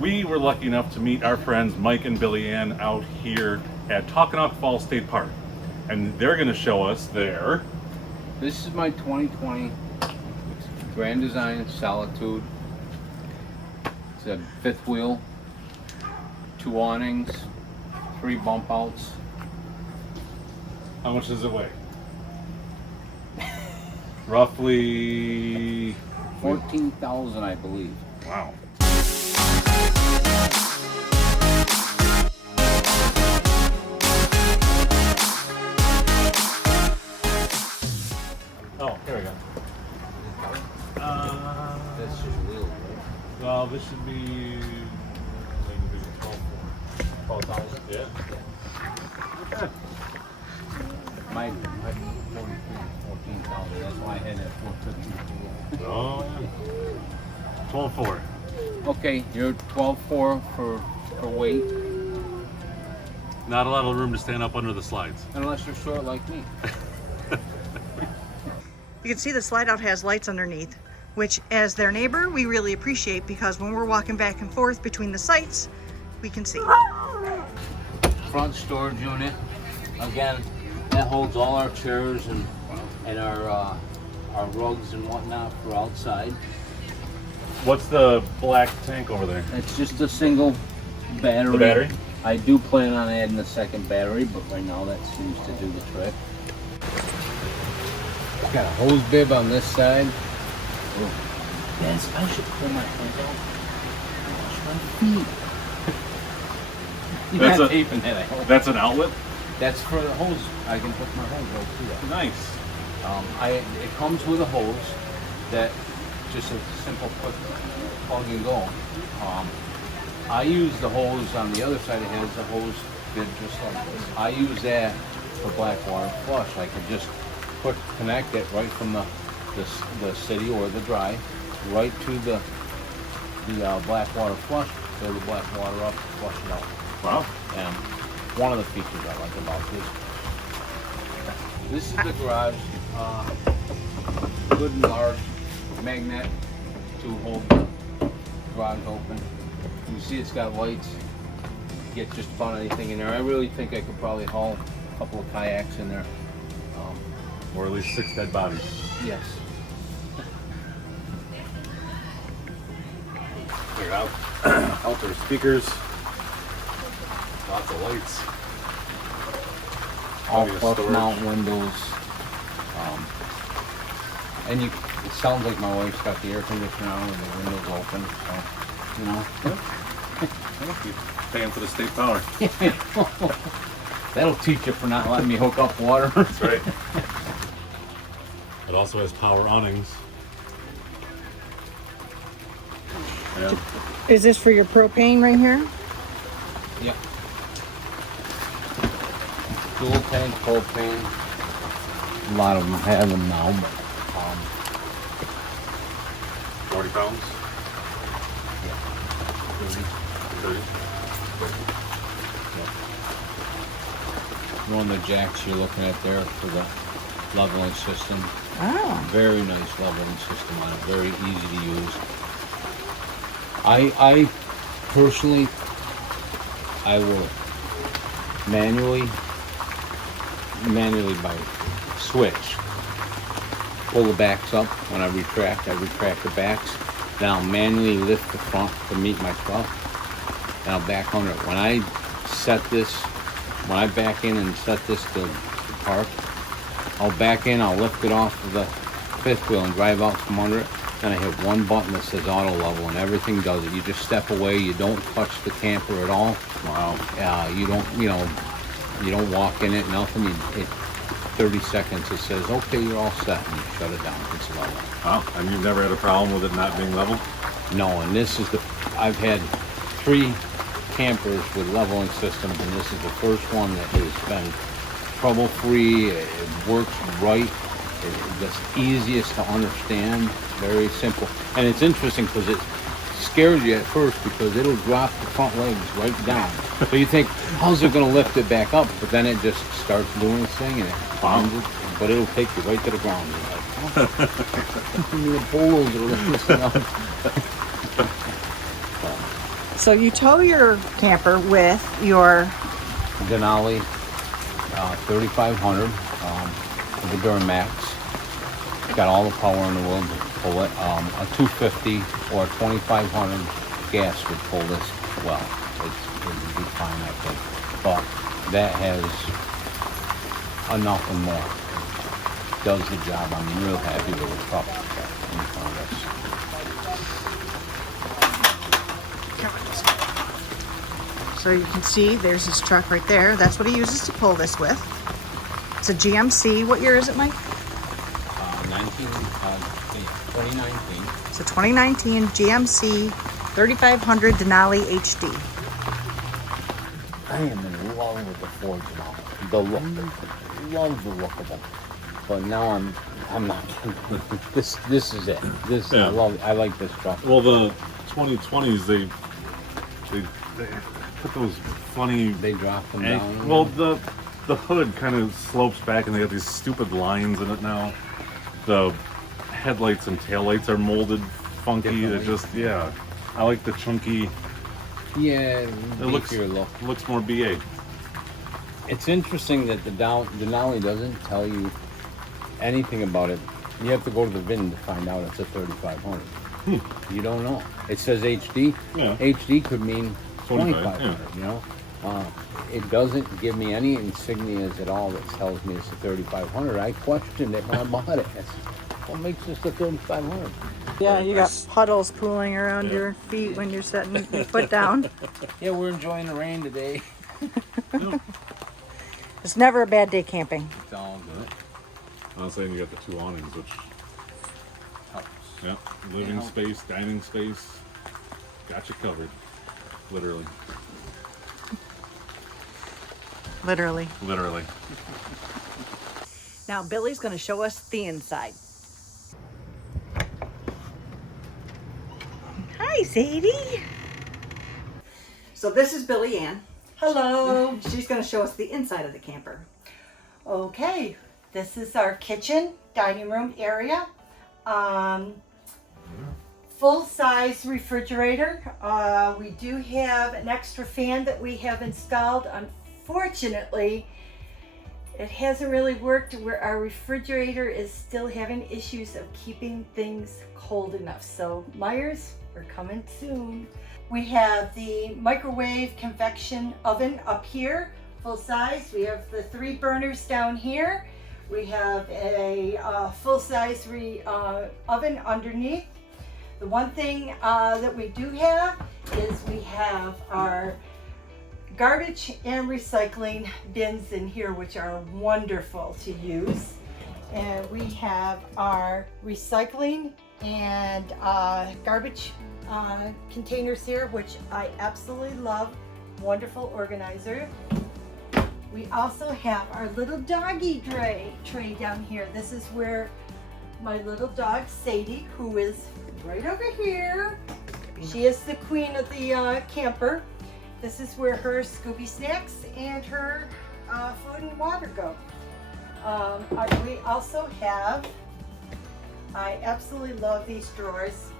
we were lucky enough to meet our friends Mike and Billie Ann out here at Tocanock Falls State Park. And they're going to show us their... This is my 2020 Grand Design Solitude. It's a fifth wheel, 2 awnings, 3 bump outs. How much does it weigh? Roughly 14,000, I believe. Wow. Oh, here we go. That's just wheel, right? Well, this should be 12,000? Yeah. Okay. My 14,000. That's why I had that 450. Oh, yeah. 12.4. Okay, you're 12.4 for weight, Not a lot of room to stand up under the slides. unless you're short like me. You can see the slide out has lights underneath, which as their neighbor, we really appreciate because when we're walking back and forth between the sites, we can see. Front storage unit. Again, that holds all our chairs and our rugs and whatnot for outside. What's the black tank over there? It's just a single battery. The battery? I do plan on adding a second battery, but right now that seems to do the trick. Got a hose bib on this side. Oh, yes, I should pull my hands out. Wash my feet. You're That's not a- taping that, I hope. That's an outlet? That's for the hose. I can put my hose right through that. Nice. It comes with a hose that just a simple quick plug and go. I use the hose on the other side. It has the hose bib just like this. I use that for black water flush. I can just quick connect it right from the city or the dry right to the black water flush. Fill the black water up, flush it out. Wow. And one of the features I like about this is the garage. Good and large magnet to hold the garage open. You see it's got lights. Get just about anything in there. I really think I could probably haul a couple of kayaks in there. Or at least 6 dead bodies. Yes. Check it out. Outdoor speakers. Lots of lights. All Plenty of flush storage. mount windows. And it sounds like my wife's got the air conditioner on and the windows open, so, you know. Thank you. Paying for the state power. That'll teach you for not letting me hook up water. That's right. It also has power awnings. Yeah. Is this for your propane right here? Yep. Dual tank, propane. A lot of them have them now, but 40 pounds. yeah. 30. One of the jacks you're looking at there for the leveling system. Oh. Very nice leveling system on it. Very easy to use. I personally, I will manually by switch pull the backs up. When I retract the backs. Then I'll manually lift the front to meet my truck. And I'll back under it. When I back in and set this to park, I'll back in, I'll lift it off of the fifth wheel and drive out from under it. Then I hit one button that says auto level and everything does it. You just step away, you don't touch the camper at all. Wow. You don't walk in it, nothing. 30 seconds, it says, okay, you're all set, and you shut it down. It's level. Wow. And you've never had a problem with it not being level? No, and this is I've had 3 campers with leveling systems, and this is the first one that has been trouble-free. It works right. It's easiest to understand. Very simple. And it's interesting because it scares you at first because it'll drop the front legs right down. So you think, how's it going to lift it back up? But then it just starts doing its thing, and it finds it, but it'll take you right to the ground. You're like, oh, you need a bulldozer to lift this thing up. So you tow your camper with your Denali 3500 with the Duramax. It's got all the power in the world to pull it. A 250 or a 2500 gas would pull this well. It would be fine, I think. But that has enough and more. Does the job. I'm real happy with the truck in front of us. So you can see there's his truck right there. That's what he uses to pull this with. It's a GMC. What year is it, Mike? 2019. It's a 2019 GMC 3500 Denali HD. I am in love with the Fords now. The look. Love the look of them. But now I'm not kidding. This is it. Yeah. I like this truck. Well, the 2020s, they put those funny. They drop them down. Well, the hood kind of slopes back, and they have these stupid lines in it now. The headlights and taillights are molded funky. It just, yeah. I like the chunky. Yeah, It looks look. looks more BA. It's interesting that the Denali doesn't tell you anything about it. You have to go to the VIN to find out it's a 3500. You don't know. It says HD. Yeah. HD could mean 2500. yeah. You know, it doesn't give me any insignias at all that tells me it's a 3500. I questioned it when I bought it. What makes this a 3500? Yeah, you got puddles pooling around your feet when you're setting your foot down. Yeah, we're enjoying the rain today. It's never a bad day camping. It's all good. I was saying you got the two awnings, which, Helps. yeah, living space, dining space, got you covered. Literally. Literally. Literally. Now Billy's going to show us the inside. Hi, Sadie. So this is Billie Ann. Hello. She's going to show us the inside of the camper. Okay, this is our kitchen, dining room area. Full-size refrigerator. We do have an extra fan that we have installed. Unfortunately, it hasn't really worked where our refrigerator is still having issues of keeping things cold enough. So Myers, we're coming soon. We have the microwave convection oven up here, full size. We have the 3 burners down here. We have a full-size oven underneath. The one thing that we do have is we have our garbage and recycling bins in here, which are wonderful to use. And we have our recycling and garbage containers here, which I absolutely love. Wonderful organizer. We also have our little doggy tray down here. This is where my little dog Sadie, who is right over here, she is the queen of the camper. This is where her Scooby snacks and her food and water go. We also have, I absolutely love these drawers.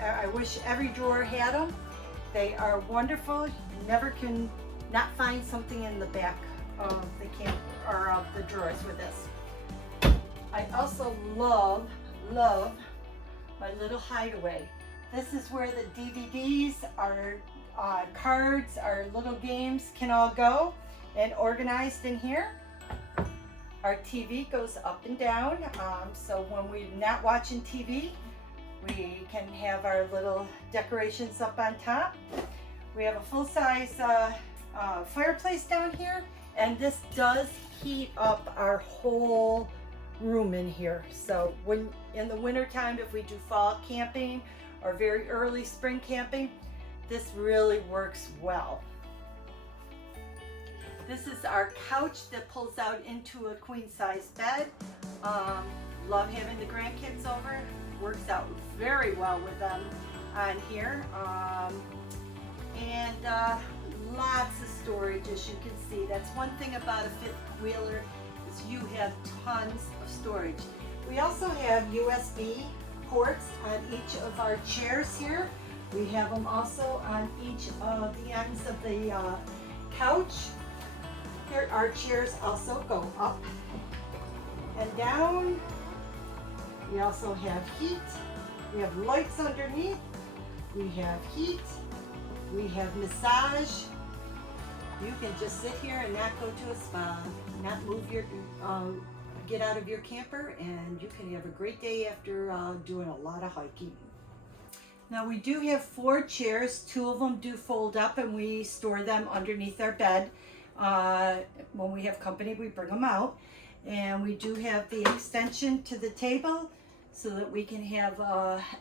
I wish every drawer had them. They are wonderful. You never can not find something in the back of the camp or of the drawers with this. I also love my little hideaway. This is where the DVDs, our cards, our little games can all go and organized in here. Our TV goes up and down, so when we're not watching TV, we can have our little decorations up on top. We have a full-size fireplace down here, and this does heat up our whole room in here. So when in the winter time, if we do fall camping or very early spring camping, this really works well. This is our couch that pulls out into a queen-size bed. Love having the grandkids over. Works out very well with them on here. And lots of storage, as you can see. That's one thing about a fifth wheeler, is you have tons of storage. We also have USB ports on each of our chairs here. We have them also on each of the ends of the couch. Here, our chairs also go up and down. We also have heat. We have lights underneath. We have heat. We have massage. You can just sit here and not go to a spa, not move your, get out of your camper, and you can have a great day after doing a lot of hiking. Now we do have 4 chairs. 2 of them do fold up and we store them underneath our bed. When we have company, we bring them out. And we do have the extension to the table so that we can have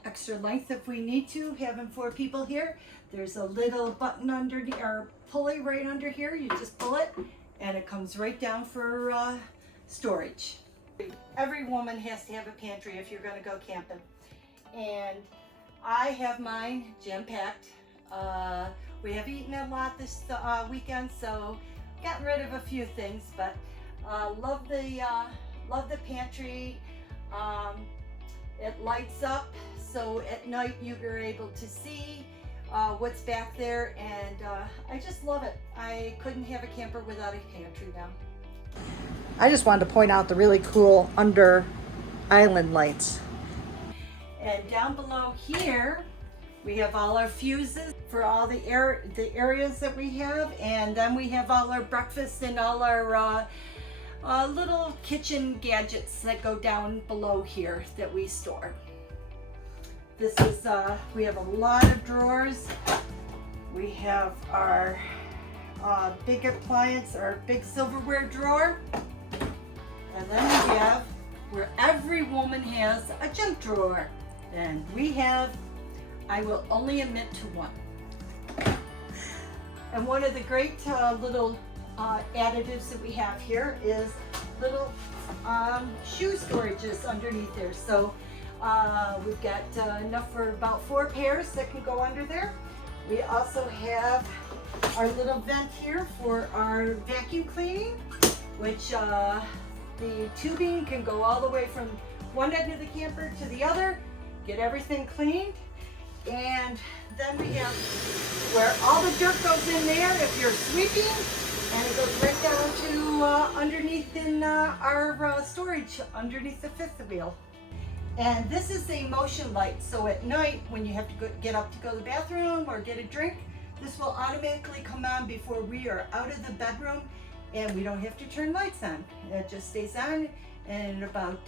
extra length if we need to, having 4 people here. There's a little button under or pulley right under here. You just pull it and it comes right down for storage. Every woman has to have a pantry if you're going to go camping. And I have mine jam-packed. We have eaten a lot this weekend, so gotten rid of a few things, but love the pantry. It lights up, so at night you are able to see what's back there, and I just love it. I couldn't have a camper without a pantry now. I just wanted to point out the really cool under island lights. And down below here, we have all our fuses for all the areas that we have, and then we have all our breakfast and all our little kitchen gadgets that go down below here that we store. This is, we have a lot of drawers. We have our big appliance, our big silverware drawer. And then we have where every woman has a junk drawer. And we have, I will only admit to 1. And one of the great little additives that we have here is little shoe storages underneath there. So we've got enough for about 4 pairs that can go under there. We also have our little vent here for our vacuum cleaning, which the tubing can go all the way from one end of the camper to the other, get everything cleaned. And then we have where all the dirt goes in there if you're sweeping, and it goes right down to underneath in our storage underneath the 5th wheel. And this is a motion light, so at night when you have to get up to go to the bathroom or get a drink, this will automatically come on before we are out of the bedroom, and we don't have to turn lights on. It just stays on, and in about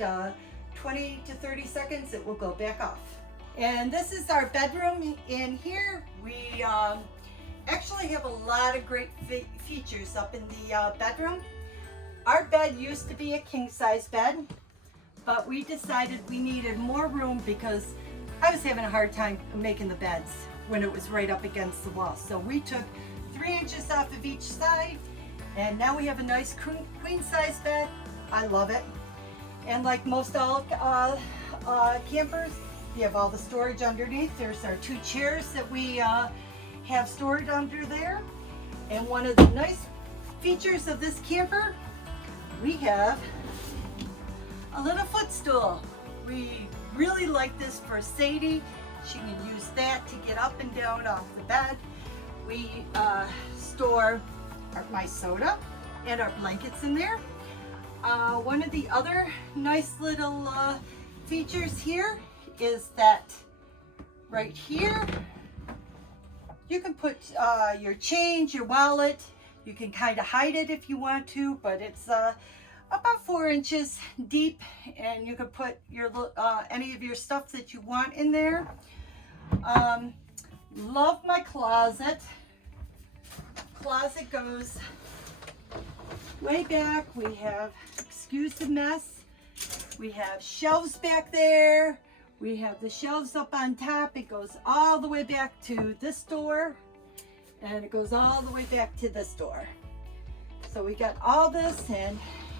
20 to 30 seconds it will go back off. And this is our bedroom. In here we actually have a lot of great features up in the bedroom. Our bed used to be a king-size bed, but we decided we needed more room because I was having a hard time making the beds when it was right up against the wall. So we took 3 inches off of each side, and now we have a nice queen-size bed. I love it. And like most all campers, you have all the storage underneath. There's our 2 chairs that we have stored under there. And one of the nice features of this camper, we have a little footstool. We really like this for Sadie. She can use that to get up and down off the bed. We store my soda and our blankets in there. One of the other nice little features here is that right here you can put your change, your wallet. You can kind of hide it if you want to, but it's about 4 inches deep, and you can put your any of your stuff that you want in there. Love my closet. Closet goes way back. We have, excuse the mess, we have shelves back there. We have the shelves up on top. It goes all the way back to this door, and it goes all the way back to this door. So we got all this, and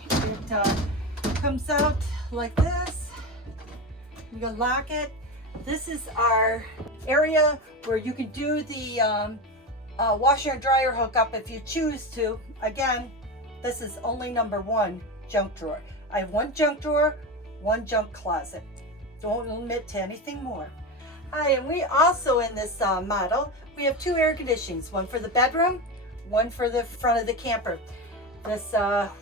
it comes out like this. You can lock it. This is our area where you can do the washer and dryer hookup if you choose to. Again, this is only number 1 junk drawer. I have 1 junk drawer, 1 junk closet. Don't admit to anything more. Hi, and we also in this model, we have 2 air conditionings, one for the bedroom, one for the front of the camper. This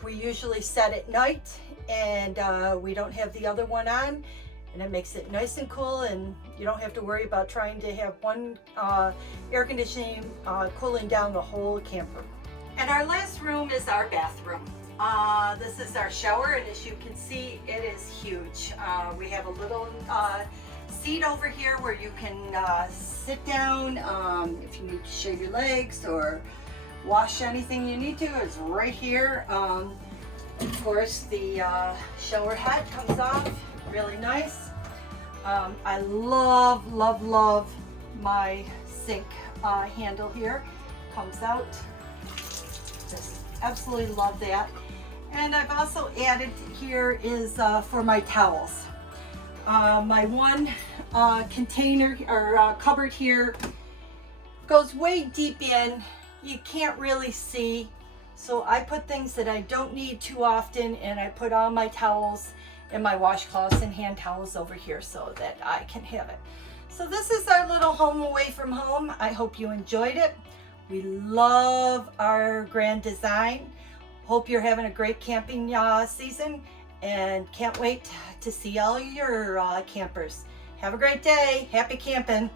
we usually set at night, and we don't have the other one on, and it makes it nice and cool, and you don't have to worry about trying to have one air conditioning cooling down the whole camper. And our last room is our bathroom. This is our shower, and as you can see, it is huge. We have a little seat over here where you can sit down if you need to shave your legs or wash anything you need to. It's right here. Of course, the shower head comes off, really nice. I love, love, love my sink handle here. Comes out. Just absolutely love that. And I've also added here is for my towels. My one container or cupboard here goes way deep in. You can't really see. So I put things that I don't need too often, and I put all my towels and my washcloths and hand towels over here so that I can have it. So this is our little home away from home. I hope you enjoyed it. We love our grand design. Hope you're having a great camping season, and can't wait to see all your campers. Have a great day. Happy camping.